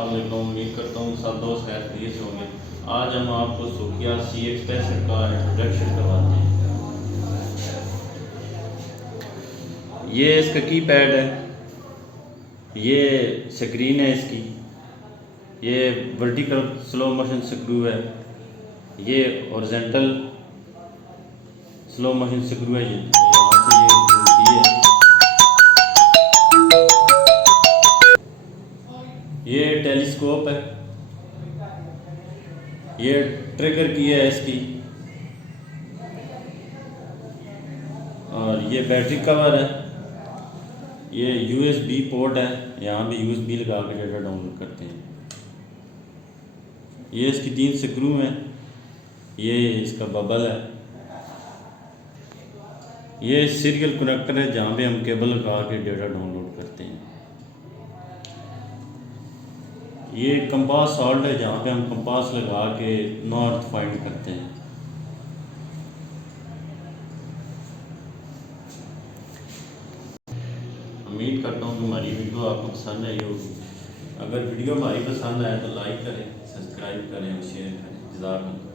अस्सलाम, उम्मीद करता हूँ सब दोस्त खैर खैरियत से होंगे। आज हम आपको सोकिया CX65 का इंट्रोडक्शन करवाते हैं। ये इसका कीपैड है, ये स्क्रीन है इसकी, ये वर्टिकल स्लो मोशन स्क्रू है, ये हॉरिजॉन्टल स्लो मोशन स्क्रू है। ये यहाँ से ये घूमती है। ये टेलीस्कोप है, ये ट्रिगर की है इसकी, और ये बैटरी कवर है। ये USB पोर्ट है, यहाँ भी USB लगा कर डाटा डाउनलोड करते हैं। ये इसकी 3 स्क्रू हैं, ये इसका बबल है। ये सीरियल कनेक्टर है जहाँ पे हम केबल लगा के डाटा डाउनलोड करते हैं। ये कंपास सॉल्ट है जहाँ पे हम कंपास लगा के नॉर्थ फाइंड करते हैं। उम्मीद करता हूँ कि हमारी वीडियो आपको पसंद आई होगी। अगर वीडियो हमारी पसंद आए तो लाइक करें, सब्सक्राइब करें और शेयर करें। जज़ाकल्लाह।